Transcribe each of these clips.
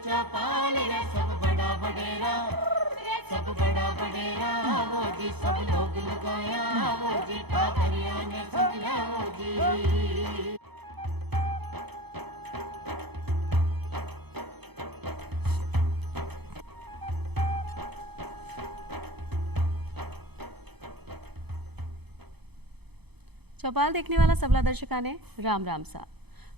चौपाल रे सब बड़ा बडेरा, सब बड़ा बडेरा वो जी, सब लोग लगाया वो जी, पादरिया ने सदिया वो जी। चौपाल देखने वाला सबला दर्शका ने राम राम सा।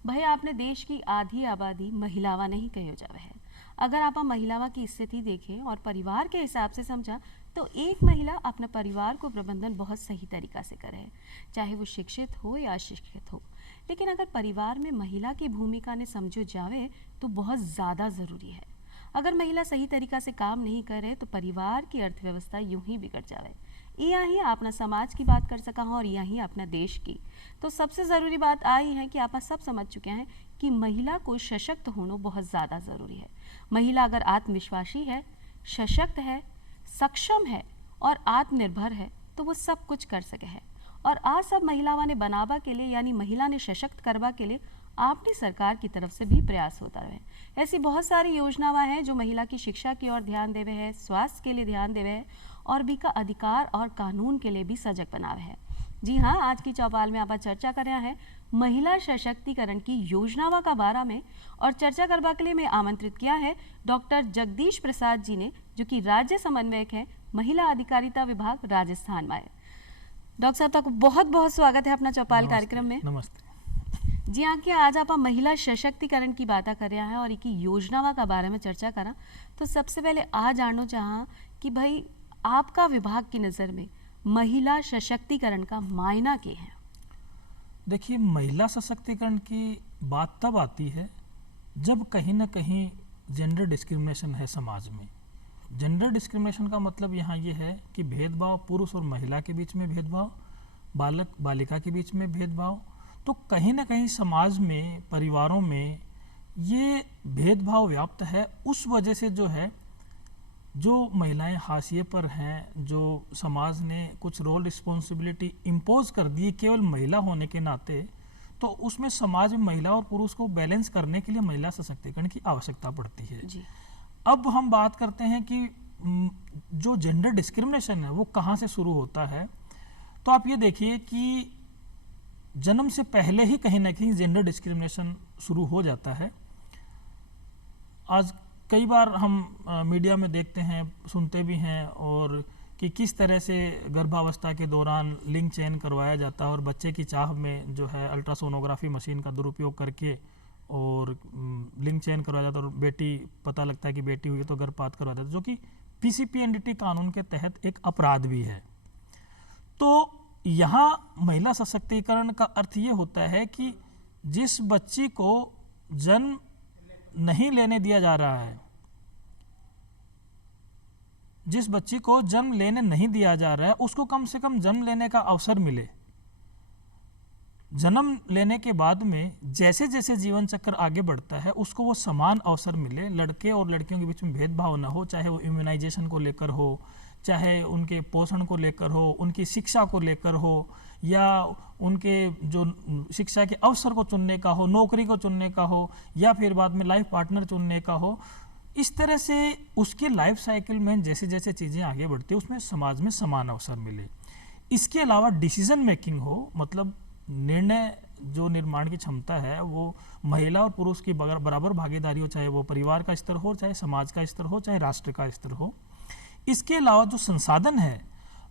भाई आपने देश की आधी आबादी महिलावा नहीं कहो जावे है। अगर आप महिलावा की स्थिति देखें और परिवार के हिसाब से समझा तो एक महिला अपना परिवार को प्रबंधन बहुत सही तरीका से करे, चाहे वो शिक्षित हो या अशिक्षित हो। लेकिन अगर परिवार में महिला की भूमिका ने समझो जावे तो बहुत ज़्यादा ज़रूरी है। अगर महिला सही तरीका से काम नहीं करे तो परिवार की अर्थव्यवस्था यूं ही बिगड़ जावे। यहाँ ही अपना समाज की बात कर सका हूँ और यहाँ ही अपना देश की। तो सबसे ज़रूरी बात आई है कि आप सब समझ चुके हैं कि महिला को सशक्त होना बहुत ज़्यादा ज़रूरी है। महिला अगर आत्मविश्वासी है, सशक्त है, सक्षम है और आत्मनिर्भर है तो वो सब कुछ कर सके है। और आज सब महिलाओं ने बनावा के लिए यानी महिला ने सशक्त करवा के लिए आपकी सरकार की तरफ से भी प्रयास होता रहे। ऐसी बहुत सारी योजनाएं हैं जो महिला की शिक्षा की ओर ध्यान देवे है, स्वास्थ्य के लिए ध्यान देवे है और भी का अधिकार और कानून के लिए भी सजग बनावे है। जी हाँ, आज की चौपाल में आप चर्चा कर रहे हैं महिला सशक्तिकरण की योजनाओं का बारे में। और चर्चा करवा के लिए मैं आमंत्रित किया है डॉक्टर जगदीश प्रसाद जी ने, जो कि राज्य समन्वयक है महिला अधिकारिता विभाग राजस्थान में। डॉक्टर साहब का बहुत बहुत स्वागत है अपना चौपाल कार्यक्रम में। नमस्ते जी हाँ, कि आज आप महिला सशक्तिकरण की बात कर रहे हैं और एक योजनाओं का बारे में चर्चा करा। तो सबसे पहले आज जानना चाहा कि भाई आपका विभाग की नज़र में महिला सशक्तिकरण का मायना क्या है? देखिए, महिला सशक्तिकरण की बात तब आती है जब कहीं ना कहीं जेंडर डिस्क्रिमिनेशन है समाज में। जेंडर डिस्क्रिमिनेशन का मतलब यहाँ ये है कि भेदभाव, पुरुष और महिला के बीच में भेदभाव, बालक बालिका के बीच में भेदभाव। तो कहीं ना कहीं समाज में, परिवारों में ये भेदभाव व्याप्त है। उस वजह से जो है, जो महिलाएं हाशिए पर हैं, जो समाज ने कुछ रोल रिस्पॉन्सिबिलिटी इम्पोज कर दी केवल महिला होने के नाते, तो उसमें समाज में महिला और पुरुष को बैलेंस करने के लिए महिला सशक्तिकरण की आवश्यकता पड़ती है जी। अब हम बात करते हैं कि जो जेंडर डिस्क्रिमिनेशन है वो कहाँ से शुरू होता है। तो आप ये देखिए कि जन्म से पहले ही कहीं ना कहीं जेंडर डिस्क्रिमिनेशन शुरू हो जाता है। आज कई बार हम मीडिया में देखते हैं, सुनते भी हैं, और कि किस तरह से गर्भावस्था के दौरान लिंग चयन करवाया जाता है और बच्चे की चाह में जो है अल्ट्रासोनोग्राफी मशीन का दुरुपयोग करके और लिंग चयन करवाया जाता है और बेटी पता लगता है कि बेटी हुई है तो गर्भपात करवाया जाता है, जो कि पीसीपीएनडीटी कानून के तहत एक अपराध भी है। तो यहाँ महिला सशक्तिकरण का अर्थ ये होता है कि जिस बच्ची को जन्म नहीं लेने दिया जा रहा है, जिस बच्ची को जन्म लेने नहीं दिया जा रहा है, उसको कम से कम जन्म लेने का अवसर मिले। जन्म लेने के बाद में जैसे जैसे जीवन चक्र आगे बढ़ता है उसको वो समान अवसर मिले। लड़के और लड़कियों के बीच में भेदभाव ना हो, चाहे वो इम्यूनाइजेशन को लेकर हो, चाहे उनके पोषण को लेकर हो, उनकी शिक्षा को लेकर हो, या उनके जो शिक्षा के अवसर को चुनने का हो, नौकरी को चुनने का हो, या फिर बाद में लाइफ पार्टनर चुनने का हो। इस तरह से उसके लाइफ साइकिल में जैसे जैसे चीज़ें आगे बढ़ती है उसमें समाज में समान अवसर मिले। इसके अलावा डिसीजन मेकिंग हो, मतलब निर्णय जो निर्माण की क्षमता है वो महिला और पुरुष की बराबर भागीदारी हो, चाहे वो परिवार का स्तर हो, चाहे समाज का स्तर हो, चाहे राष्ट्र का स्तर हो। इसके अलावा जो संसाधन है,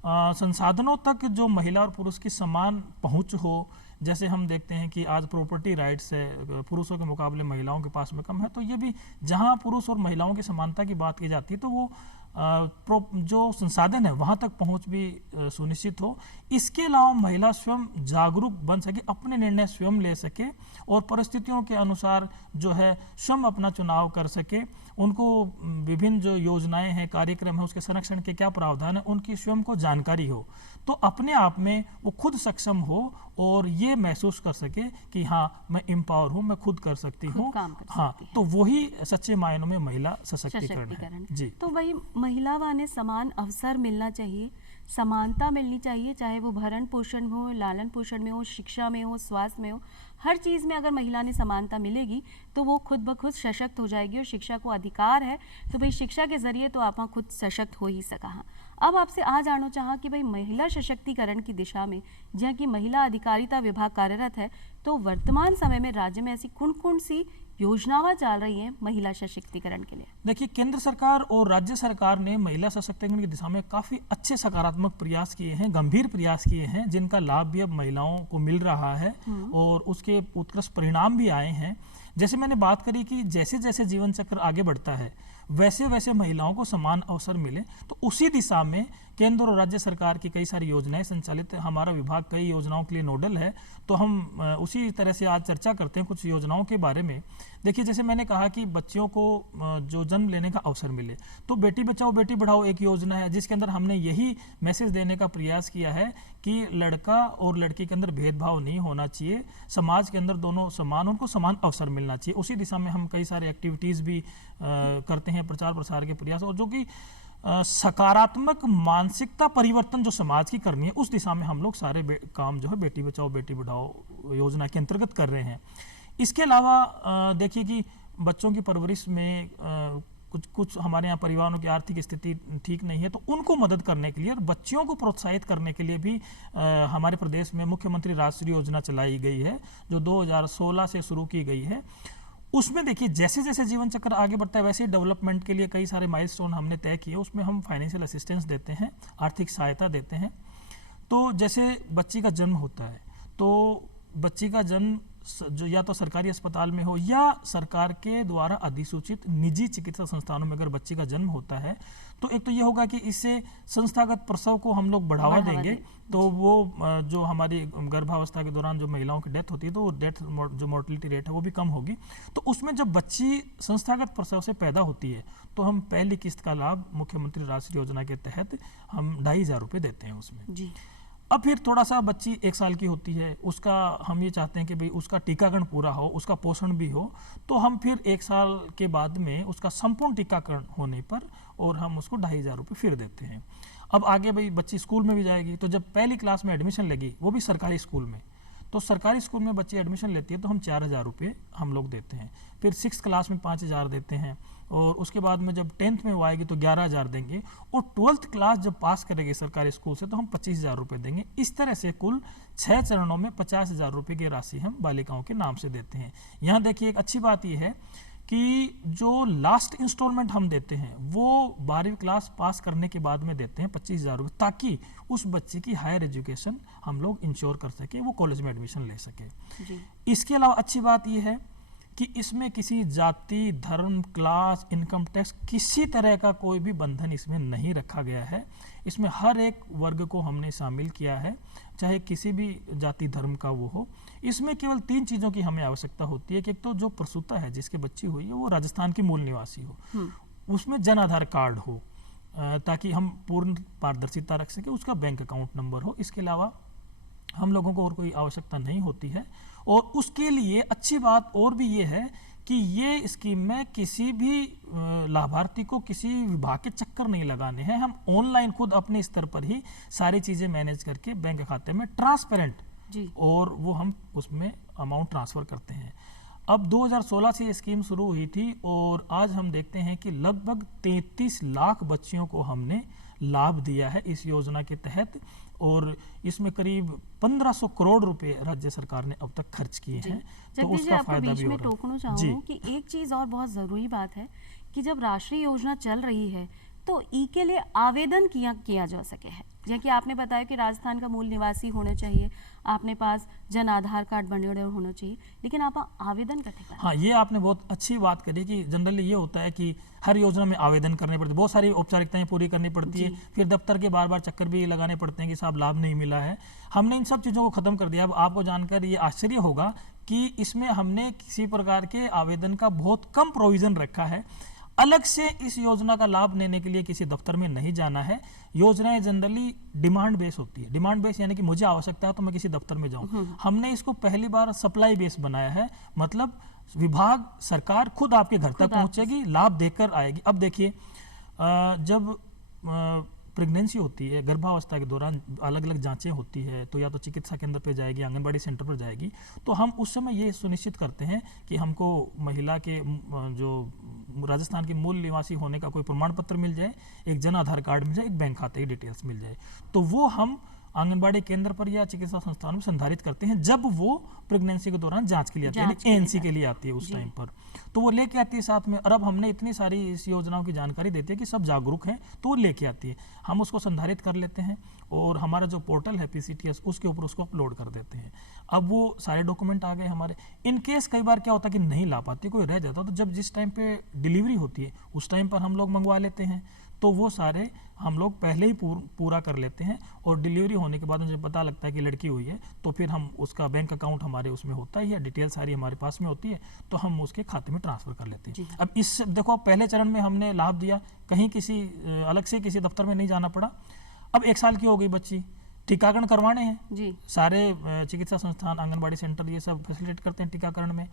संसाधनों तक जो महिला और पुरुष की समान पहुंच हो। जैसे हम देखते हैं कि आज प्रॉपर्टी राइट्स है पुरुषों के मुकाबले महिलाओं के पास में कम है, तो ये भी जहां पुरुष और महिलाओं की समानता की बात की जाती है तो वो जो संसाधन है वहां तक पहुंच भी सुनिश्चित हो। इसके अलावा महिला स्वयं जागरूक बन सके, अपने निर्णय स्वयं ले सके और परिस्थितियों के अनुसार जो है स्वयं अपना चुनाव कर सके। उनको विभिन्न जो योजनाएं हैं, कार्यक्रम है, उसके संरक्षण के क्या प्रावधान है, उनकी स्वयं को जानकारी हो, तो अपने आप में वो खुद सक्षम हो और ये महसूस कर सके कि हाँ मैं एम्पावर हूँ, मैं खुद कर सकती हूँ। हाँ, तो वही सच्चे मायनों में महिला सशक्तिकरण है। जी। तो वही महिलाओं ने समान अवसर मिलना चाहिए, समानता मिलनी चाहिए, चाहे वो भरण पोषण में हो, लालन पोषण में हो, शिक्षा में हो, स्वास्थ्य में हो, हर चीज़ में अगर महिला ने समानता मिलेगी तो वो खुद ब खुद सशक्त हो जाएगी। और शिक्षा को अधिकार है तो भाई शिक्षा के ज़रिए तो आप खुद सशक्त हो ही सका। हाँ, अब आपसे आ जानो चाहा कि भाई महिला सशक्तिकरण की दिशा में जहाँ की महिला अधिकारिता विभाग कार्यरत है, तो वर्तमान समय में राज्य में ऐसी कौन कौन सी योजनाएं चल रही हैं महिला सशक्तिकरण के लिए? देखिए, केंद्र सरकार और राज्य सरकार ने महिला सशक्तिकरण की दिशा में काफ़ी अच्छे सकारात्मक प्रयास किए हैं, गंभीर प्रयास किए हैं, जिनका लाभ भी अब महिलाओं को मिल रहा है और उसके उत्कृष्ट परिणाम भी आए हैं। जैसे मैंने बात करी कि जैसे जैसे जीवन चक्र आगे बढ़ता है वैसे वैसे महिलाओं को समान अवसर मिले, तो उसी दिशा में केंद्र और राज्य सरकार की कई सारी योजनाएं संचालित है। हमारा विभाग कई योजनाओं के लिए नोडल है, तो हम उसी तरह से आज चर्चा करते हैं कुछ योजनाओं के बारे में। देखिए, जैसे मैंने कहा कि बच्चियों को जो जन्म लेने का अवसर मिले, तो बेटी बचाओ बेटी पढ़ाओ एक योजना है, जिसके अंदर हमने यही मैसेज देने का प्रयास किया है कि लड़का और लड़की के अंदर भेदभाव नहीं होना चाहिए, समाज के अंदर दोनों समान, उनको समान अवसर मिलना चाहिए। उसी दिशा में हम कई सारे एक्टिविटीज़ भी करते हैं, प्रचार प्रसार के प्रयास, और जो कि सकारात्मक मानसिकता परिवर्तन जो समाज की करनी है, उस दिशा में हम लोग सारे काम जो है बेटी बचाओ बेटी पढ़ाओ योजना के अंतर्गत कर रहे हैं। इसके अलावा देखिए कि बच्चों की परवरिश में कुछ हमारे यहाँ परिवारों की आर्थिक स्थिति ठीक नहीं है, तो उनको मदद करने के लिए और बच्चियों को प्रोत्साहित करने के लिए भी हमारे प्रदेश में मुख्यमंत्री राष्ट्रीय योजना चलाई गई है, जो 2016 से शुरू की गई है। उसमें देखिए, जैसे जैसे जीवन चक्र आगे बढ़ता है वैसे ही डेवलपमेंट के लिए कई सारे माइलस्टोन हमने तय किए। उसमें हम फाइनेंशियल असिस्टेंस देते हैं, आर्थिक सहायता देते हैं। तो जैसे बच्ची का जन्म होता है, तो बच्ची का जन्म जो या तो सरकारी अस्पताल में हो या सरकार के द्वारा अधिसूचित निजी चिकित्सा संस्थानों में अगर बच्ची का जन्म होता है, तो एक तो ये होगा कि इससे संस्थागत प्रसव को हम लोग बढ़ावा देंगे, तो वो जो हमारी गर्भावस्था के दौरान जो महिलाओं की डेथ होती है, तो वो डेथ जो मोर्टेलिटी रेट है वो भी कम होगी। तो उसमें जब बच्ची संस्थागत प्रसव से पैदा होती है, तो हम पहली किस्त का लाभ मुख्यमंत्री राष्ट्रीय योजना के तहत हम 2,500 रुपये देते हैं उसमें जी। अब फिर थोड़ा सा बच्ची 1 साल की होती है, उसका हम ये चाहते हैं कि भाई उसका टीकाकरण पूरा हो, उसका पोषण भी हो, तो हम फिर 1 साल के बाद में उसका संपूर्ण टीकाकरण होने पर और हम उसको 2,500 रुपये फिर देते हैं। अब आगे भाई बच्ची स्कूल में भी जाएगी, तो जब पहली क्लास में एडमिशन लगी, वो भी सरकारी स्कूल में, तो सरकारी स्कूल में बच्ची एडमिशन लेती है तो हम 4,000 रुपये हम लोग देते हैं। फिर 6th क्लास में 5,000 देते हैं, और उसके बाद में जब 10th में वो आएगी तो 11,000 देंगे, और 12th क्लास जब पास करेगी सरकारी स्कूल से तो हम 25,000 रुपये देंगे। इस तरह से कुल 6 चरणों में 50,000 रुपये की राशि हम बालिकाओं के नाम से देते हैं। यहाँ देखिए, एक अच्छी बात यह है कि जो लास्ट इंस्टॉलमेंट हम देते हैं वो 12वीं क्लास पास करने के बाद में देते हैं 25,000 रुपये, ताकि उस बच्चे की हायर एजुकेशन हम लोग इंश्योर कर सके, वो कॉलेज में एडमिशन ले सके जी। इसके अलावा अच्छी बात यह है कि इसमें किसी जाति, धर्म, क्लास, इनकम टैक्स, किसी तरह का कोई भी बंधन इसमें नहीं रखा गया है। इसमें हर एक वर्ग को हमने शामिल किया है, चाहे किसी भी जाति धर्म का वो हो। इसमें केवल 3 चीज़ों की हमें आवश्यकता होती है कि एक तो जो प्रसूता है, जिसकी बच्ची हुई है, वो राजस्थान की मूल निवासी हो, उसमें जन आधार कार्ड हो, ताकि हम पूर्ण पारदर्शिता रख सके, उसका बैंक अकाउंट नंबर हो। इसके अलावा हम लोगों को और कोई आवश्यकता नहीं होती है। और उसके लिए अच्छी बात और भी ये है कि ये स्कीम में किसी भी लाभार्थी को किसी विभाग के चक्कर नहीं लगाने हैं। हम ऑनलाइन खुद अपने स्तर पर ही सारी चीज़ें मैनेज करके बैंक खाते में ट्रांसपेरेंट जी, और वो हम उसमें अमाउंट ट्रांसफ़र करते हैं। अब 2016 से ये स्कीम शुरू हुई थी और आज हम देखते हैं कि लगभग 33 लाख बच्चियों को हमने लाभ दिया है इस योजना के तहत, और इसमें करीब 1500 करोड़ रुपए राज्य सरकार ने अब तक खर्च किए हैं। तो उसका फायदा भी हो रहा है। टोकना चाहूँ कि एक चीज़ और बहुत ज़रूरी बात है कि जब राष्ट्रीय योजना चल रही है तो ई के लिए आवेदन किया जा सके है। जैसे कि आपने बताया कि राजस्थान का मूल निवासी होना चाहिए, आपने पास जन आधार कार्ड बने होना चाहिए, लेकिन आप आवेदन करते हैं। हाँ, ये आपने बहुत अच्छी बात करी कि जनरली ये होता है कि हर योजना में आवेदन करने पड़ते, बहुत सारी औपचारिकताएं पूरी करनी पड़ती है, फिर दफ्तर के बार बार चक्कर भी लगाने पड़ते हैं कि साहब लाभ नहीं मिला है। हमने इन सब चीज़ों को ख़त्म कर दिया। अब आपको जानकर ये आश्चर्य होगा कि इसमें हमने किसी प्रकार के आवेदन का बहुत कम प्रोविज़न रखा है। अलग से इस योजना का लाभ लेने के लिए किसी दफ्तर में नहीं जाना है। योजनाएं जनरली डिमांड बेस होती है। डिमांड बेस यानी कि मुझे आवश्यकता है तो मैं किसी दफ्तर में जाऊं। हमने इसको पहली बार सप्लाई बेस बनाया है, मतलब विभाग, सरकार खुद आपके घर तक पहुंचेगी, लाभ देकर आएगी। अब देखिए, जब प्रेगनेंसी होती है, गर्भावस्था के दौरान अलग अलग जांचें होती है, तो या तो चिकित्सा केंद्र पे जाएगी, आंगनबाड़ी सेंटर पर जाएगी, तो हम उस समय ये सुनिश्चित करते हैं कि हमको महिला के जो राजस्थान के मूल निवासी होने का कोई प्रमाण पत्र मिल जाए, एक जन आधार कार्ड मिल जाए, एक बैंक खाते की डिटेल्स मिल जाए, तो वो हम आंगनबाड़ी केंद्र पर या चिकित्सा संस्थान में संधारित करते हैं जब वो प्रेगनेंसी के दौरान जांच के लिए आती है, एएनसी के लिए आती है उस टाइम पर, तो वो लेके आती है साथ में। और अब हमने इतनी सारी इस योजनाओं की जानकारी देती है कि सब जागरूक हैं, तो वो लेके आती है, हम उसको संधारित कर लेते हैं और हमारा जो पोर्टल है PCTS उसके ऊपर उसको अपलोड कर देते हैं। अब वो सारे डॉक्यूमेंट आ गए हमारे। इन केस कई बार क्या होता है कि नहीं ला पाती, कोई रह जाता, तो जब जिस टाइम पे डिलीवरी होती है उस टाइम पर हम लोग मंगवा लेते हैं, तो वो सारे हम लोग पहले ही पूरा कर लेते हैं। और डिलीवरी होने के बाद मुझे पता लगता है कि लड़की हुई है, तो फिर हम उसका बैंक अकाउंट हमारे उसमें होता ही है, डिटेल सारी हमारे पास में होती है, तो हम उसके खाते में ट्रांसफ़र कर लेते हैं। अब इस देखो पहले चरण में हमने लाभ दिया, कहीं किसी अलग से किसी दफ्तर में नहीं जाना पड़ा। अब 1 साल की हो गई बच्ची, टीकाकरण करवाने हैं जी, सारे चिकित्सा संस्थान, आंगनबाड़ी सेंटर ये सब फैसिलिटेट करते हैं टीकाकरण में,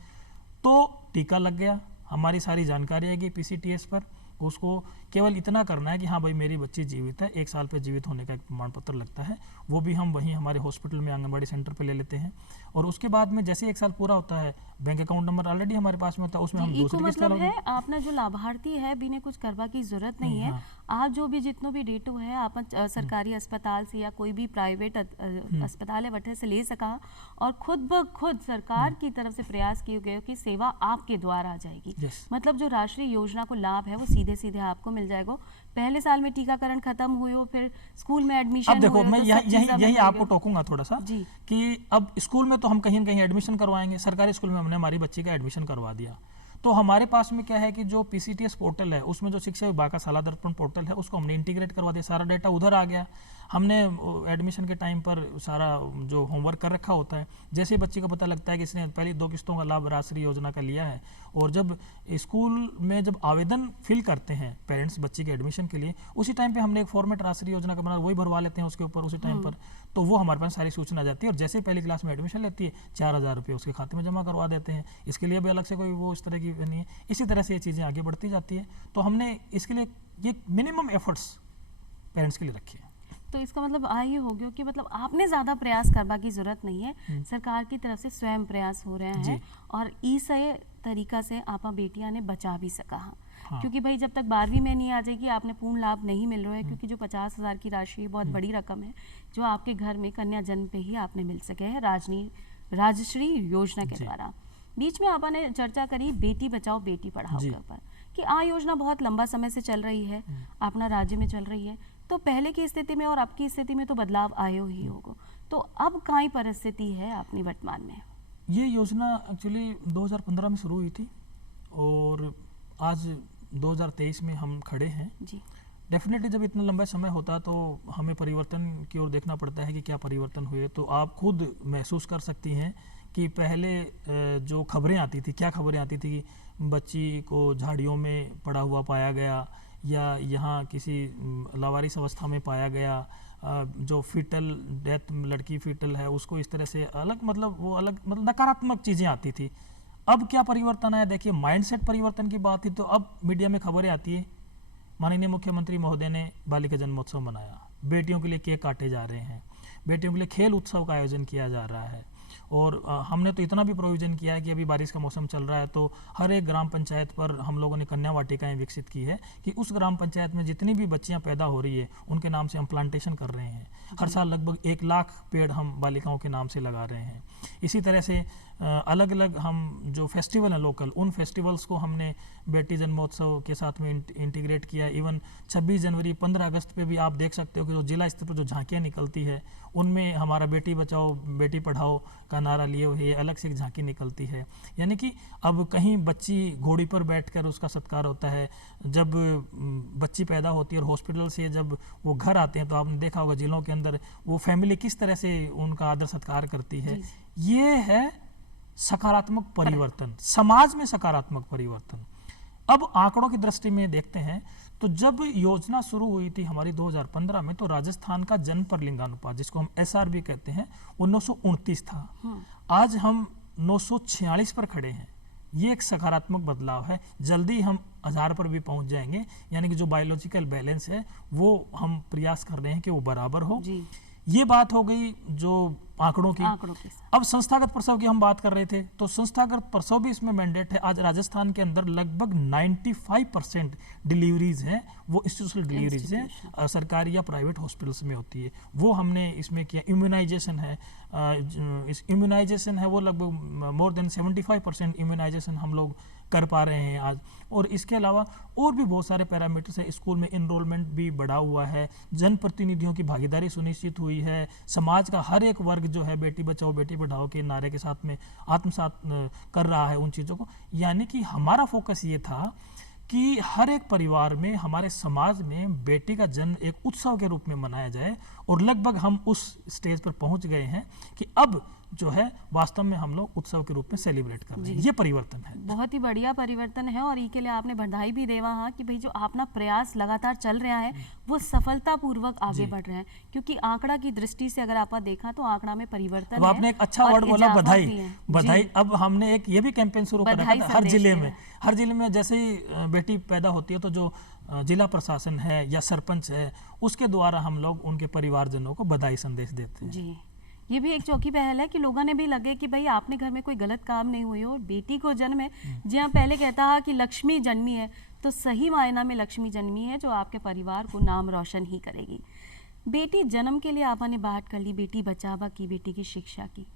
तो टीका लग गया, हमारी सारी जानकारी आएगी PCTS पर, उसको केवल इतना करना है कि हाँ भाई मेरी बच्ची जीवित है, 1 साल पे जीवित होने का एक प्रमाण पत्र लगता है, वो भी हम वहीं हमारे हॉस्पिटल में आंगनबाड़ी सेंटर पे ले लेते हैं। और उसके बाद में जैसे 1 साल पूरा होता है, बैंक अकाउंट नंबर ऑलरेडी हमारे पास में होता है, उसमें हम दूसरी किस्त मतलब है आपने जो लाभार्थी है बिना कुछ करवा की जरूरत नहीं है। आज जो भी जितनो भी डेटो है आप सरकारी अस्पताल से या कोई भी प्राइवेट अस्पताल है वठे से ले सका, और खुद ब खुद सरकार की तरफ से प्रयास किए गए कि सेवा आपके द्वारा आ जाएगी। मतलब जो राष्ट्रीय योजना को लाभ है वो सीधे सीधे आपको मिल जाएगा। पहले साल में टीकाकरण खत्म हुए हो, फिर स्कूल में एडमिशन। अब देखो मैं यही आपको टोकूंगा थोड़ा सा कि अब स्कूल में तो हम कहीं न कहीं एडमिशन करवाएंगे, सरकारी स्कूल में हमने हमारी बच्ची का एडमिशन करवा दिया, तो हमारे पास में क्या है कि जो PCTS पोर्टल है उसमें जो शिक्षा विभाग का साला दर्पण पोर्टल है उसको हमने इंटीग्रेट करवा दिया, सारा डेटा उधर आ गया। हमने एडमिशन के टाइम पर सारा जो होमवर्क कर रखा होता है, जैसे ही बच्चे को पता लगता है कि इसने पहली 2 किस्तों का लाभ राष्ट्रीय योजना का लिया है, और जब स्कूल में जब आवेदन फिल करते हैं पेरेंट्स बच्चे के एडमिशन के लिए, उसी टाइम पे हमने एक फॉर्मेट राष्ट्रीय योजना का बना वही भरवा लेते हैं उसके ऊपर उसी टाइम पर, तो वो हमारे पास सारी सूचना आ जाती है। और जैसे पहली क्लास में एडमिशन लेती है 4000 रुपये उसके खाते में जमा करवा देते हैं, इसके लिए भी अलग से कोई वो इस तरह की नहीं है। इसी तरह से ये चीज़ें आगे बढ़ती जाती है, तो हमने इसके लिए ये मिनिमम एफर्ट्स पेरेंट्स के लिए रखे हैं। तो इसका मतलब ये हो गया कि मतलब आपने ज़्यादा प्रयास करवा की ज़रूरत नहीं है, सरकार की तरफ से स्वयं प्रयास हो रहे हैं, और इस तरीका से आप बेटियां ने बचा भी सका। हाँ। क्योंकि भाई जब तक 12वीं में नहीं आ जाएगी आपने पूर्ण लाभ नहीं मिल रहा है, क्योंकि जो 50,000 की राशि बहुत बड़ी रकम है जो आपके घर में कन्या जन्म पे ही आपने मिल सके है राजश्री योजना के द्वारा। बीच में आपने चर्चा करी बेटी बचाओ बेटी पढ़ाओ के ऊपर कि योजना बहुत लंबा समय से चल रही है, अपना राज्य में चल रही है, तो पहले की स्थिति में और अब की स्थिति में तो बदलाव आयो ही होगा, तो अब काई परिस्थिति है अपनी वर्तमान में? ये योजना एक्चुअली 2015 में शुरू हुई थी और आज 2023 में हम खड़े हैं जी। डेफिनेटली जब इतना लंबा समय होता तो हमें परिवर्तन की ओर देखना पड़ता है कि क्या परिवर्तन हुए, तो आप खुद महसूस कर सकती हैं कि पहले जो खबरें आती थी, क्या खबरें आती थी कि बच्ची को झाड़ियों में पड़ा हुआ पाया गया, या यहाँ किसी लावारिस अवस्था में पाया गया, जो फीटल डेथ लड़की फीटल है उसको इस तरह से अलग मतलब नकारात्मक चीज़ें आती थी। अब क्या परिवर्तन आया, देखिए माइंडसेट परिवर्तन की बात थी, तो अब मीडिया में खबरें आती है माननीय मुख्यमंत्री महोदय ने बालिका जन्मोत्सव मनाया, बेटियों के लिए केक काटे जा रहे हैं, बेटियों के लिए खेल उत्सव का आयोजन किया जा रहा है, और हमने तो इतना भी प्रोविज़न किया है कि अभी बारिश का मौसम चल रहा है तो हर एक ग्राम पंचायत पर हम लोगों ने कन्या वाटिकाएं विकसित की है कि उस ग्राम पंचायत में जितनी भी बच्चियां पैदा हो रही है उनके नाम से हम प्लांटेशन कर रहे हैं। हर साल लगभग 1 लाख पेड़ हम बालिकाओं के नाम से लगा रहे हैं। इसी तरह से अलग अलग हम जो फेस्टिवल हैं लोकल, उन फेस्टिवल्स को हमने बेटी जन्मोत्सव के साथ में इंटीग्रेट किया। इवन 26 जनवरी 15 अगस्त पे भी आप देख सकते हो कि जो जिला स्तर पर जो झांकियाँ निकलती है उनमें हमारा बेटी बचाओ बेटी पढ़ाओ का नारा लिए हुए अलग से एक झांकी निकलती है। यानी कि अब कहीं बच्ची घोड़ी पर बैठकर उसका सत्कार होता है, जब बच्ची पैदा होती है और हॉस्पिटल से जब वो घर आते हैं तो आपने देखा होगा जिलों के अंदर वो फैमिली किस तरह से उनका आदर सत्कार करती है। ये है सकारात्मक परिवर्तन, समाज में सकारात्मक परिवर्तन। अब आंकड़ों की दृष्टि में देखते हैं तो जब योजना शुरू हुई थी हमारी 2015 में, तो राजस्थान का जन्म पर लिंगानुपात जिसको हम SRB कहते हैं वो 929 था। आज हम 946 पर खड़े हैं। ये एक सकारात्मक बदलाव है। जल्दी हम 1000 पर भी पहुंच जाएंगे, यानी कि जो बायोलॉजिकल बैलेंस है वो हम प्रयास कर रहे हैं कि वो बराबर हो। जी। ये बात हो गई जो आंकड़ों की। साथ। अब संस्थागत प्रसव की हम बात कर रहे थे, तो संस्थागत प्रसव भी इसमें मैंडेट है। आज राजस्थान के अंदर लगभग 95% डिलीवरीज हैं वो इंस्टीट्यूशनल डिलीवरीज हैं, सरकारी या प्राइवेट हॉस्पिटल्स में होती है। वो हमने इसमें किया। इम्यूनाइजेशन है, इस इम्यूनाइजेशन है वो लगभग मोर देन 75% इम्यूनाइजेशन हम लोग कर पा रहे हैं आज। और इसके अलावा और भी बहुत सारे पैरामीटर्स हैं। स्कूल में इनरोलमेंट भी बढ़ा हुआ है, जनप्रतिनिधियों की भागीदारी सुनिश्चित हुई है, समाज का हर एक वर्ग जो है बेटी बचाओ बेटी पढ़ाओ के नारे के साथ में आत्मसात कर रहा है उन चीज़ों को। यानी कि हमारा फोकस ये था कि हर एक परिवार में, हमारे समाज में बेटी का जन्म एक उत्सव के रूप में मनाया जाए। और लगभग हम उस स्टेज पर पहुंच गए हैं कि अब जो है वास्तव में हम लोग उत्सव के रूप में सेलिब्रेट कर रहे हैं। ये परिवर्तन है, बहुत ही बढ़िया परिवर्तन है। और इसके लिए आपने बधाई भी देवा हाँ कि भाई जो अपना प्रयास लगातार चल रहा है वो सफलतापूर्वक आगे बढ़ रहे हैं। क्योंकि आंकड़ा की दृष्टि से अगर आप देखा तो आंकड़ा में परिवर्तन अब आपने एक अच्छा वर्ड बोला, बधाई। बधाई। अब हमने एक ये भी कैंपेन शुरू करा था हर जिले में जैसे ही बेटी पैदा होती है तो जो जिला प्रशासन है या सरपंच है उसके द्वारा हम लोग उनके परिवारजनों को बधाई संदेश देते हैं। जी, ये भी एक चौकी पहल है कि लोगों ने भी लगे कि भाई आपने घर में कोई गलत काम नहीं हुई हो। बेटी को जन्म है, जहाँ पहले कहता है कि लक्ष्मी जन्मी है, तो सही मायना में लक्ष्मी जन्मी है जो आपके परिवार को नाम रोशन ही करेगी। बेटी जन्म के लिए आपने बात कर ली, बेटी बचावा की, बेटी की शिक्षा की,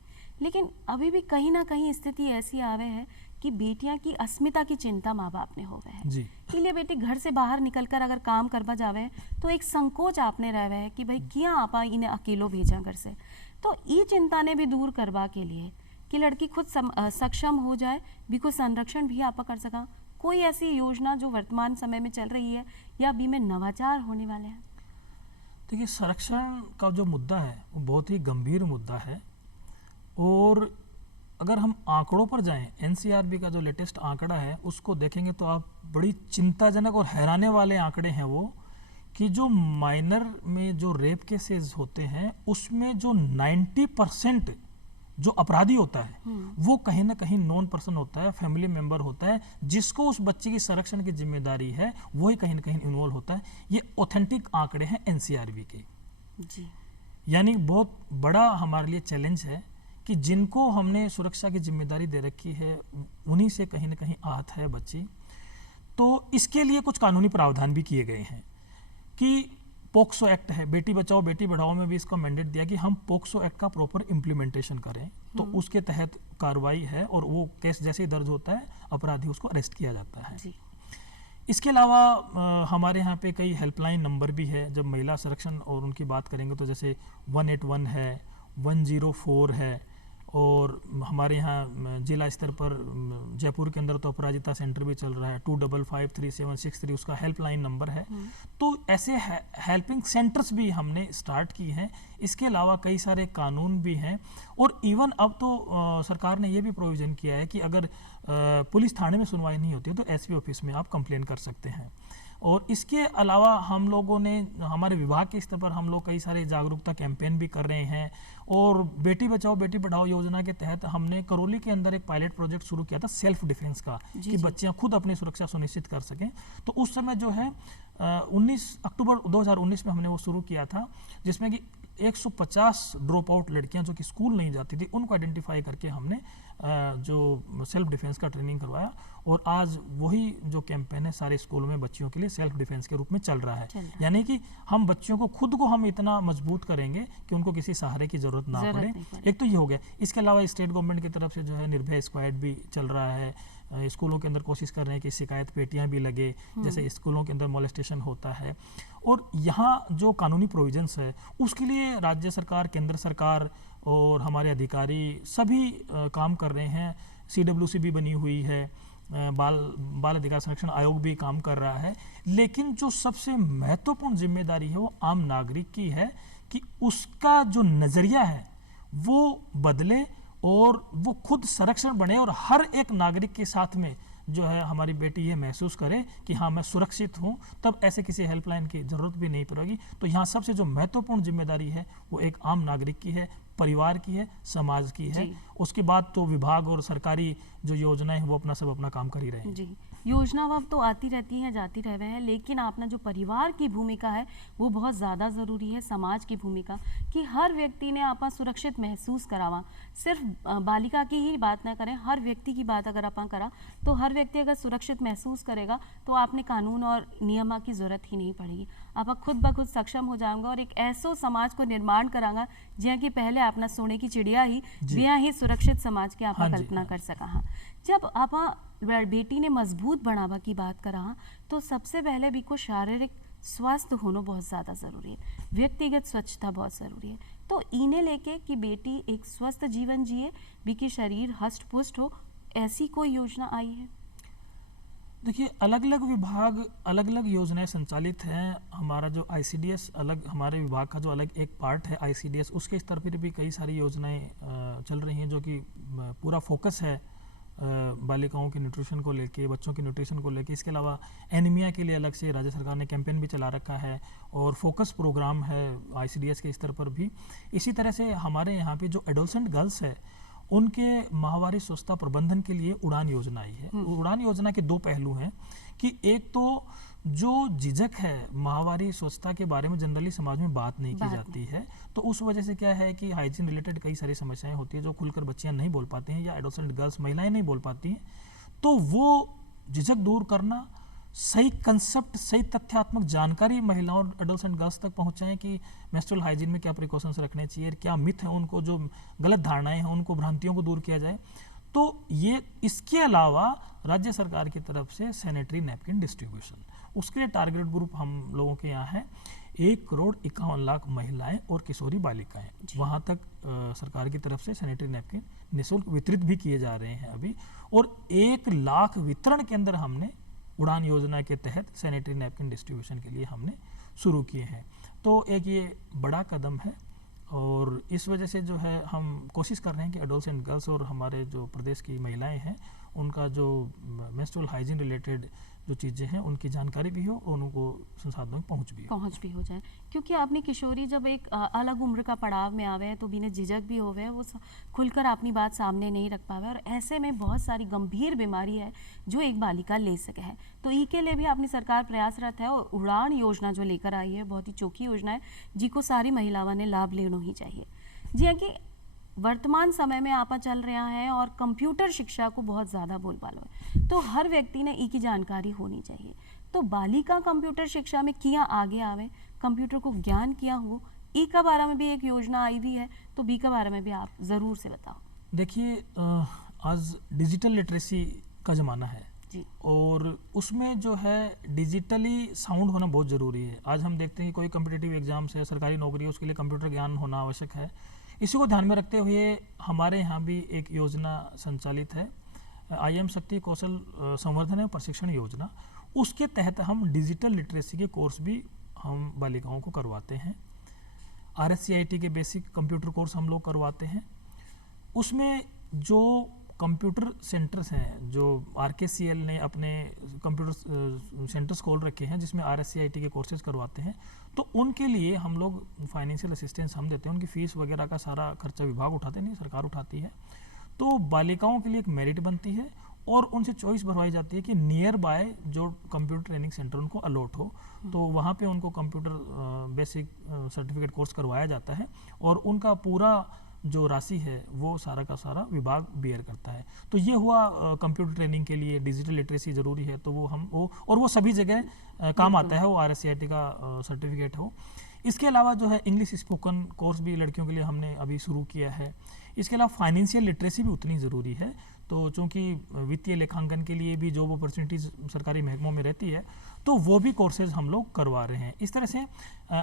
लेकिन अभी भी कहीं ना कहीं स्थिति ऐसी आवे है कि बेटियां की अस्मिता की चिंता माँ बाप ने हो गए है। इसलिए बेटी घर से बाहर निकलकर अगर काम करवा जावे तो एक संकोच आपने रहे है कि भाई क्या आपा इन्हें अकेलो भेजा घर से। तो ये चिंता ने भी दूर करवा के लिए कि लड़की खुद सक्षम हो जाए, भी को संरक्षण भी आप कर सका, कोई ऐसी योजना जो वर्तमान समय में चल रही है या अभी में नवाचार होने वाले हैं? देखिए, संरक्षण का जो मुद्दा है वो बहुत ही गंभीर मुद्दा है। और अगर हम आंकड़ों पर जाएं, एनसीआरबी का जो लेटेस्ट आंकड़ा है उसको देखेंगे तो आप बड़ी चिंताजनक और हैराने वाले आंकड़े हैं वो, कि जो माइनर में जो रेप केसेस होते हैं उसमें जो 90% जो अपराधी होता है वो कहीं ना कहीं नॉन पर्सन होता है, फैमिली मेंबर होता है, जिसको उस बच्चे की संरक्षण की जिम्मेदारी है वही कहीं ना कहीं इन्वॉल्व होता है। ये ऑथेंटिक आंकड़े हैं एनसीआरबी के। जी। यानी बहुत बड़ा हमारे लिए चैलेंज है कि जिनको हमने सुरक्षा की जिम्मेदारी दे रखी है उन्हीं से कहीं ना कहीं आहत है बच्ची। तो इसके लिए कुछ कानूनी प्रावधान भी किए गए हैं कि पोक्सो एक्ट है, बेटी बचाओ बेटी पढ़ाओ में भी इसका मैंडेट दिया कि हम पोक्सो एक्ट का प्रॉपर इम्प्लीमेंटेशन करें। तो उसके तहत कार्रवाई है और वो केस जैसे ही दर्ज होता है अपराधी उसको अरेस्ट किया जाता है। जी। इसके अलावा हमारे यहाँ पे कई हेल्पलाइन नंबर भी है। जब महिला संरक्षण और उनकी बात करेंगे तो जैसे 181 है, 104 है, और हमारे यहाँ जिला स्तर पर जयपुर के अंदर तो अपराजिता सेंटर भी चल रहा है, 25537363 उसका हेल्पलाइन नंबर है। तो ऐसे हेल्पिंग सेंटर्स भी हमने स्टार्ट की हैं। इसके अलावा कई सारे कानून भी हैं। और इवन अब तो सरकार ने ये भी प्रोविज़न किया है कि अगर पुलिस थाने में सुनवाई नहीं होती है तो एसपी ऑफिस में आप कंप्लेन कर सकते हैं। और इसके अलावा हम लोगों ने हमारे विभाग के स्तर पर हम लोग कई सारे जागरूकता कैंपेन भी कर रहे हैं। और बेटी बचाओ बेटी पढ़ाओ योजना के तहत हमने करौली के अंदर एक पायलट प्रोजेक्ट शुरू किया था सेल्फ डिफेंस का, कि बच्चियां खुद अपनी सुरक्षा सुनिश्चित कर सकें। तो उस समय जो है 19 अक्टूबर 2019 में हमने वो शुरू किया था, जिसमें कि 150 ड्रॉप आउट लड़कियां जो कि स्कूल नहीं जाती थी उनको आइडेंटिफाई करके हमने जो सेल्फ डिफेंस का ट्रेनिंग करवाया। और आज वही जो कैंपेन है सारे स्कूलों में बच्चियों के लिए सेल्फ डिफेंस के रूप में चल रहा है। यानी कि हम बच्चियों को खुद को हम इतना मजबूत करेंगे कि उनको किसी सहारे की जरूरत ना पड़े। एक तो ये हो गया। इसके अलावा स्टेट गवर्नमेंट की तरफ से जो है निर्भय स्क्वाड भी चल रहा है। स्कूलों के अंदर कोशिश कर रहे हैं कि शिकायत पेटियां भी लगे, जैसे स्कूलों के अंदर मोलेस्टेशन होता है। और यहाँ जो कानूनी प्रोविजंस है उसके लिए राज्य सरकार, केंद्र सरकार और हमारे अधिकारी सभी काम कर रहे हैं। CWC भी बनी हुई है, बाल अधिकार संरक्षण आयोग भी काम कर रहा है। लेकिन जो सबसे महत्वपूर्ण जिम्मेदारी है वो आम नागरिक की है कि उसका जो नज़रिया है वो बदले और वो खुद संरक्षण बने और हर एक नागरिक के साथ में जो है हमारी बेटी ये महसूस करे कि हाँ मैं सुरक्षित हूँ। तब ऐसे किसी हेल्पलाइन की ज़रूरत भी नहीं पड़ेगी। तो यहाँ सबसे जो महत्वपूर्ण जिम्मेदारी है वो एक आम नागरिक की है। परिवार की है, समाज की है। जी। उसके बाद तो विभाग और सरकारी जो योजनाएं हैं वो अपना काम कर ही रहे हैं। जी, योजना अब तो आती रहती हैं, जाती रहे हैं, लेकिन आपने जो परिवार की भूमिका है वो बहुत ज़्यादा ज़रूरी है। समाज की भूमिका कि हर व्यक्ति ने आपा सुरक्षित महसूस करावा, सिर्फ बालिका की ही बात ना करें, हर व्यक्ति की बात अगर आपा करा तो हर व्यक्ति अगर सुरक्षित महसूस करेगा तो आपने कानून और नियमा की ज़रूरत ही नहीं पड़ेगी। आप खुद ब खुद सक्षम हो जाऊंगा और एक ऐसो समाज को निर्माण करांगा जिया कि पहले आपना सोने की चिड़िया ही बिया ही सुरक्षित समाज की आपा हाँ जी, कल्पना हाँ। कर सका। हाँ, जब आपा बेटी ने मजबूत बनावा की बात करा तो सबसे पहले भी को शारीरिक स्वास्थ्य होना बहुत ज़्यादा ज़रूरी है, व्यक्तिगत स्वच्छता बहुत ज़रूरी है। तो इन्हें लेके कि बेटी एक स्वस्थ जीवन जिए, भी की शरीर हष्ट पुष्ट हो, ऐसी कोई योजना आई है? देखिए, अलग अलग विभाग अलग अलग योजनाएं संचालित हैं। हमारा जो आईसीडीएस अलग, हमारे विभाग का जो अलग एक पार्ट है आईसीडीएस, उसके स्तर पर भी कई सारी योजनाएं चल रही हैं जो कि पूरा फोकस है बालिकाओं के न्यूट्रिशन को लेके, बच्चों के न्यूट्रिशन को लेके। इसके अलावा एनीमिया के लिए अलग से राज्य सरकार ने कैंपेन भी चला रखा है और फोकस प्रोग्राम है आईसीडीएस के स्तर पर भी। इसी तरह से हमारे यहाँ पे जो एडोलसेंट गर्ल्स है उनके माहवारी स्वच्छता प्रबंधन के लिए उड़ान योजना आई है। उड़ान योजना के दो पहलू हैं कि एक तो जो झिझक है माहवारी स्वच्छता के बारे में जनरली समाज में बात नहीं की जाती है, तो उस वजह से क्या है कि हाइजीन रिलेटेड कई सारी समस्याएं होती है जो खुलकर बच्चियां नहीं बोल पाती हैं या एडोलसेंट गर्ल्स महिलाएं नहीं बोल पाती हैं। तो वो झिझक दूर करना, सही कंसेप्ट, सही तथ्यात्मक जानकारी महिलाओं और एडोलसेंट गर्ल्स तक पहुंचाएं कि मेंस्ट्रुअल हाइजीन में क्या प्रिकॉशंस रखने चाहिए, क्या मिथ है उनको, जो गलत धारणाएं हैं उनको, भ्रांतियों को दूर किया जाए। तो ये इसके अलावा राज्य सरकार की तरफ से सैनिटरी नैपकिन डिस्ट्रीब्यूशन, उसके लिए टारगेट ग्रुप हम लोगों के यहाँ है 1,51,00,000 महिलाएं और किशोरी बालिकाएं। वहाँ तक सरकार की तरफ से सैनिटरी नैपकिन निःशुल्क वितरित भी किए जा रहे हैं अभी। और 1,00,000 वितरण केंद्र हमने उड़ान योजना के तहत सैनिटरी नैपकिन डिस्ट्रीब्यूशन के लिए हमने शुरू किए हैं। तो एक ये बड़ा कदम है और इस वजह से जो है हम कोशिश कर रहे हैं कि एडोलसेंट गर्ल्स और हमारे जो प्रदेश की महिलाएं हैं उनका जो मेंस्ट्रुअल हाइजीन रिलेटेड जो चीज़ें हैं उनकी जानकारी भी हो और उनको संसाधनों में पहुंच भी हो जाए। क्योंकि आपने किशोरी जब एक अलग उम्र का पड़ाव में आवे तो बिना झिझक भी होवे, वो खुलकर अपनी बात सामने नहीं रख पावे और ऐसे में बहुत सारी गंभीर बीमारी है जो एक बालिका ले सके है। तो ई के लिए भी अपनी सरकार प्रयासरत है और उड़ान योजना जो लेकर आई है बहुत ही चौखी योजना है जिको सारी महिलाओं ने लाभ लेना ही चाहिए। जी कि वर्तमान समय में आपा चल रहा है और कंप्यूटर शिक्षा को बहुत ज़्यादा बोलबाला है, तो हर व्यक्ति ने ई की जानकारी होनी चाहिए। तो बालिका कंप्यूटर शिक्षा में किया आगे आवे, कंप्यूटर को ज्ञान किया हो, ई का बारे में भी एक योजना आई भी है, तो बी का बारे में भी आप ज़रूर से बताओ। देखिए, आज डिजिटल लिटरेसी का ज़माना है जी। और उसमें जो है डिजिटली साउंड होना बहुत ज़रूरी है। आज हम देखते हैं कि कोई कम्पिटिटिव एग्जाम्स है, सरकारी नौकरी है, उसके लिए कंप्यूटर ज्ञान होना आवश्यक है। इसी को ध्यान में रखते हुए हमारे यहाँ भी एक योजना संचालित है, IIM शक्ति कौशल संवर्धन एवं प्रशिक्षण योजना। उसके तहत हम डिजिटल लिटरेसी के कोर्स भी हम बालिकाओं को करवाते हैं। RSCIT के बेसिक कंप्यूटर कोर्स हम लोग करवाते हैं। उसमें जो कंप्यूटर सेंटर्स हैं, जो RKCL ने अपने कंप्यूटर सेंटर्स खोल रखे हैं जिसमें RSCIT के कोर्सेज करवाते हैं, तो उनके लिए हम लोग फाइनेंशियल असिस्टेंस हम देते हैं। उनकी फ़ीस वगैरह का सारा खर्चा विभाग उठाते नहीं, सरकार उठाती है। तो बालिकाओं के लिए एक मेरिट बनती है और उनसे चॉइस भरवाई जाती है कि नियर बाय जो कंप्यूटर ट्रेनिंग सेंटर उनको अलॉट हो, तो वहाँ पे उनको कंप्यूटर बेसिक सर्टिफिकेट कोर्स करवाया जाता है और उनका पूरा जो राशि है वो सारा का सारा विभाग बेयर करता है। तो ये हुआ कंप्यूटर ट्रेनिंग के लिए डिजिटल लिटरेसी ज़रूरी है, तो वो सभी जगह काम आता है, वो RSCIT का सर्टिफिकेट हो। इसके अलावा जो है इंग्लिश स्पोकन कोर्स भी लड़कियों के लिए हमने अभी शुरू किया है। इसके अलावा फाइनेंशियल लिटरेसी भी उतनी ज़रूरी है, तो चूँकि वित्तीय लेखांकन के लिए भी जॉब अपॉर्चुनिटीज़ सरकारी महकमों में रहती है, तो वो भी कोर्सेज हम लोग करवा रहे हैं। इस तरह से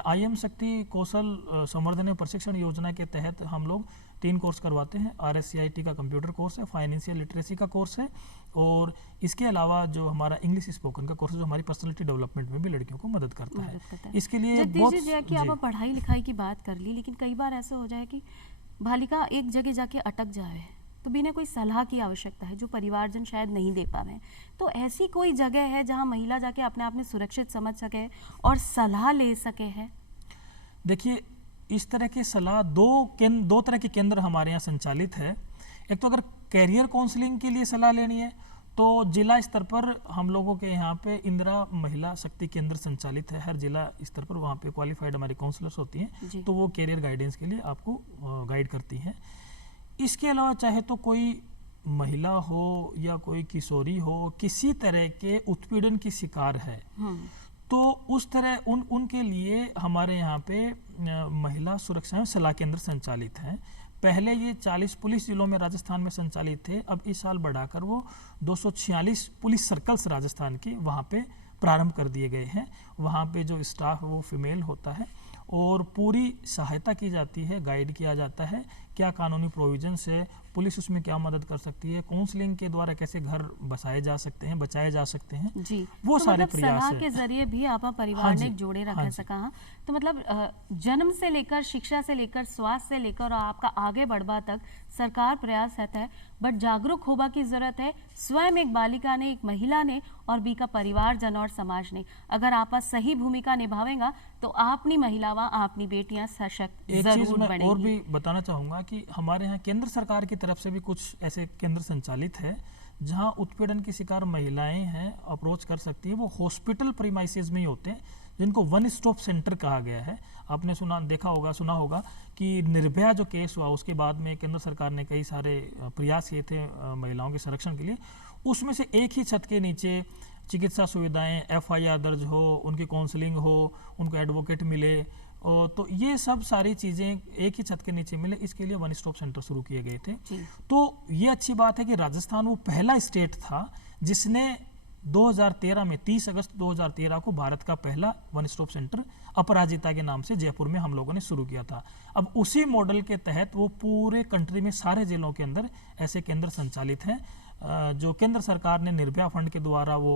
IIM शक्ति कौशल संवर्धन एवं प्रशिक्षण योजना के तहत हम लोग 3 कोर्स करवाते हैं। RSCIT का कंप्यूटर कोर्स है, फाइनेंशियल लिटरेसी का कोर्स है और इसके अलावा जो हमारा इंग्लिश स्पोकन का कोर्स है जो हमारी पर्सनैलिटी डेवलपमेंट में भी लड़कियों को मदद करता है। इसके लिए कि आप पढ़ाई लिखाई की बात कर ली, लेकिन कई बार ऐसा हो जाए कि बालिका एक जगह जाके अटक जाए तो बिना कोई सलाह की आवश्यकता है जो परिवारजन शायद नहीं दे पावे, तो ऐसी कोई जगह है जहां महिला जाके अपने आप में सुरक्षित समझ सके और सलाह ले सके है? देखिए, इस तरह की सलाह दो तरह के केंद्र हमारे यहाँ संचालित है। एक तो अगर कैरियर काउंसलिंग के लिए सलाह लेनी है तो जिला स्तर पर हम लोगों के यहाँ पे इंदिरा महिला शक्ति केंद्र संचालित है, हर जिला स्तर पर वहाँ पे क्वालिफाइड हमारी काउंसलर्स होती हैं, तो वो कैरियर गाइडेंस के लिए आपको गाइड करती हैं। इसके अलावा चाहे तो कोई महिला हो या कोई किशोरी हो, किसी तरह के उत्पीड़न की शिकार है, तो उस तरह उनके लिए हमारे यहाँ पे महिला सुरक्षा एवं सलाह केंद्र संचालित हैं। पहले ये 40 पुलिस जिलों में राजस्थान में संचालित थे, अब इस साल बढ़ाकर वो 246 पुलिस सर्कल्स राजस्थान के वहाँ पे प्रारंभ कर दिए गए हैं। वहाँ पे जो स्टाफ है वो फीमेल होता है और पूरी सहायता की जाती है, गाइड किया जाता है क्या कानूनी प्रोविजंस है, पुलिस उसमें क्या मदद कर सकती है, काउंसलिंग के द्वारा कैसे घर बसाए जा सकते हैं, बचाए जा सकते हैं जी। वो तो सारे मतलब प्रयास सलाह के जरिए भी आप परिवार ने जोड़े रख सका। तो मतलब जन्म से लेकर शिक्षा से लेकर स्वास्थ्य से लेकर और आपका आगे बढ़वा तक सरकार प्रयास रहता है, बट जागरूक होबा की जरूरत है। स्वयं एक बालिका ने, एक महिला ने और बी का परिवार जन और समाज ने अगर आप सही भूमिका निभावेगा तो आपनी महिलावा, आपनी बेटियां सशक्त जरूर बनेंगी। और भी बताना चाहूँगा कि हमारे यहाँ केंद्र सरकार की तरफ से भी कुछ ऐसे केंद्र संचालित है जहाँ उत्पीड़न की शिकार महिलाएं हैं अप्रोच कर सकती है। वो हॉस्पिटल प्रीमाइसेस में ही होते हैं जिनको वन स्टॉप सेंटर कहा गया है। आपने सुना होगा कि निर्भया जो केस हुआ उसके बाद में केंद्र सरकार ने कई सारे प्रयास किए थे महिलाओं के संरक्षण के लिए। उसमें से एक ही छत के नीचे चिकित्सा सुविधाएं, FIR दर्ज हो, उनकी काउंसलिंग हो, उनको एडवोकेट मिले, तो ये सब सारी चीज़ें एक ही छत के नीचे मिले, इसके लिए वन स्टॉप सेंटर शुरू किए गए थे। तो ये अच्छी बात है कि राजस्थान वो पहला स्टेट था जिसने 2013 में 30 अगस्त 2013 को भारत का पहला वन स्टॉप सेंटर अपराजिता के नाम से जयपुर में हम लोगों ने शुरू किया था। अब उसी मॉडल के तहत वो पूरे कंट्री में सारे जिलों के अंदर ऐसे केंद्र संचालित हैं जो केंद्र सरकार ने निर्भया फंड के द्वारा वो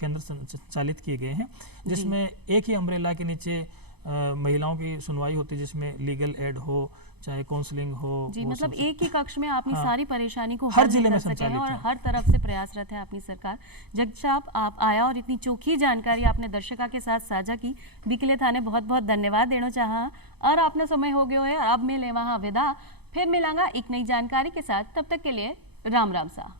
केंद्र संचालित किए गए हैं, जिसमें एक ही अम्ब्रेला के नीचे महिलाओं की सुनवाई होती है, जिसमें लीगल एड हो चाहे काउंसलिंग हो जी। मतलब एक ही कक्ष में अपनी सारी परेशानी को हर जिले में सके संचालित और है। हर तरफ से प्रयासरत है अपनी सरकार। जगदीश साहब, आप आया और इतनी चोखी जानकारी आपने दर्शका के साथ साझा की, बीके थाने बहुत बहुत धन्यवाद देना चाहा। और आपने समय हो गयो है, अब मिले वहाँ विदा, फिर मिलांगा एक नई जानकारी के साथ। तब तक के लिए राम राम सा।